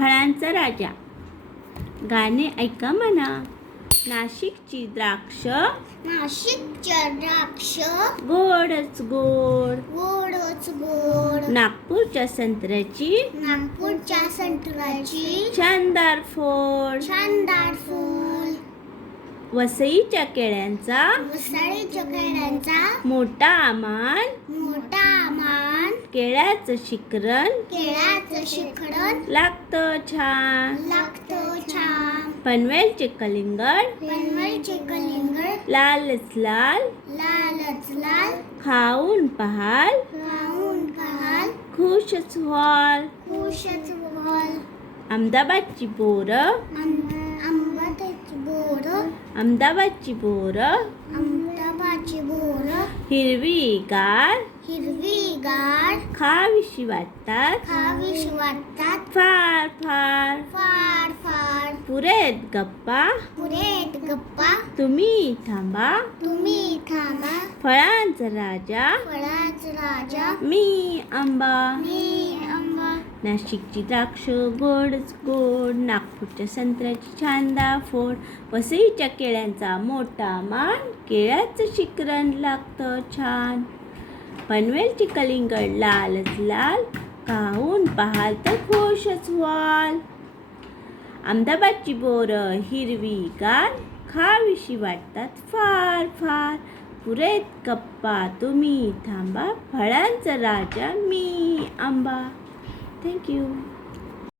फळांचा राजा. गाणे ऐका म्हणा. नाशिकची द्राक्ष. नाशिकच्या द्राक्ष. गोडच गोड. गोडच गोड. नागपूरच्या संत्र्याची. नागपूरच्या संत्र्याची. शानदार फोड शानदार फूल. वसईच्या केळ्यांचा. मुसळीच्या केळ्यांचा. मोठा मान मोठा मान केळ्याचं शिकरण केळाचं शिखरण लागतं छान. लागतो छान. पनवेलचे कलिंगड पनवेलचे कलिंगड लालच लाल. लालच लाल. खाऊन पहाल. राहून काल खुशच व्हाल. खुशच व्हाल. अहमदाबादची बोरं. आंबाची बोर. अहमदाबादची बोरं. अहमदाबादची बोर हिरवी गार हिरवी गार खावीशी वाटतात. खावीशी वाटतात. फार फार. फार फार. पुरेत गप्पा. पुरेत गप्पा. तुम्ही थांबा. तुम्ही थांबा. फळांचा राजा. फळाच राजा. मी आंबा. मी नाशिकची द्राक्ष गोडच गोड नागपूरच्या संत्र्याची छानदा फोड वसईच्या केळ्यांचा मोठा मान केळ्याचं शिकरण लागतं छान. पनवेलची कलिंगड लालच लाल काहून पाहाल तर खुशच व्हाल. अहमदाबादची बोरं हिरवी गार खावीशी वाटतात फार फार. पुरेत गप्पा तुम्ही थांबा फळांचा राजा मी आंबा. Thank you.